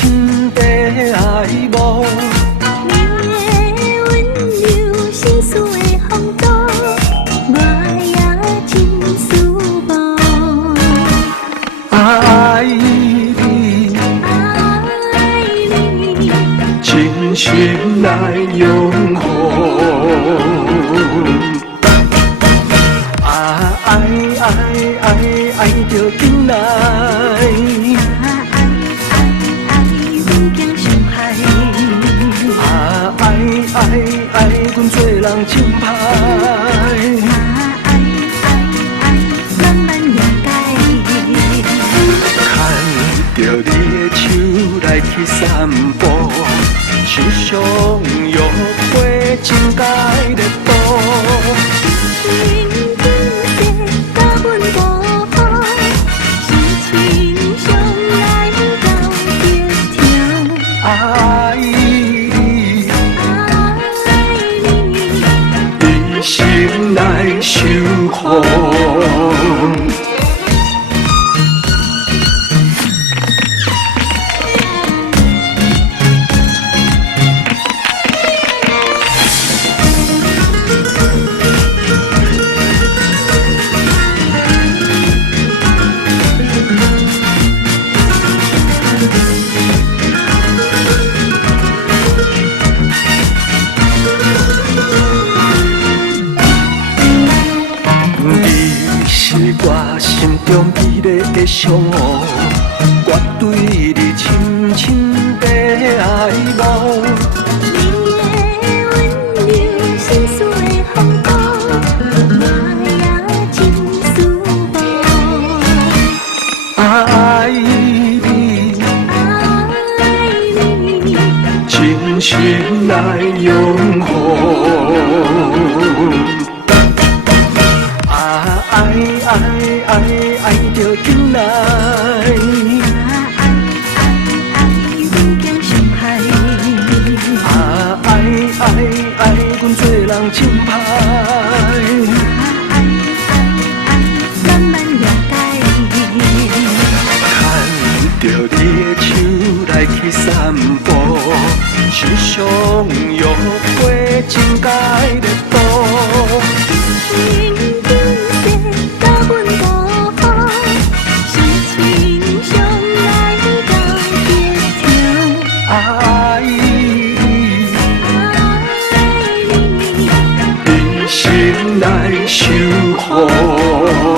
深地爱慕。你的温柔，心事的风度，我也真思慕。爱你，爱你，真心来拥护。爱着紧来，阮惊伤害。爱，阮做人真歹。慢慢了解。牵着你的手来去散步，心上约会真解热度。爱你，用心来守护。你是我心中美丽的相互，我对你深深的爱慕。你的温柔，心事的风度，我也真思慕。爱你，真心来拥护。爱着紧来，阮惊伤害。阮做人真歹。慢慢了解。牵着你的手来去散步，心上约会真解热度。爱你，用心来守护。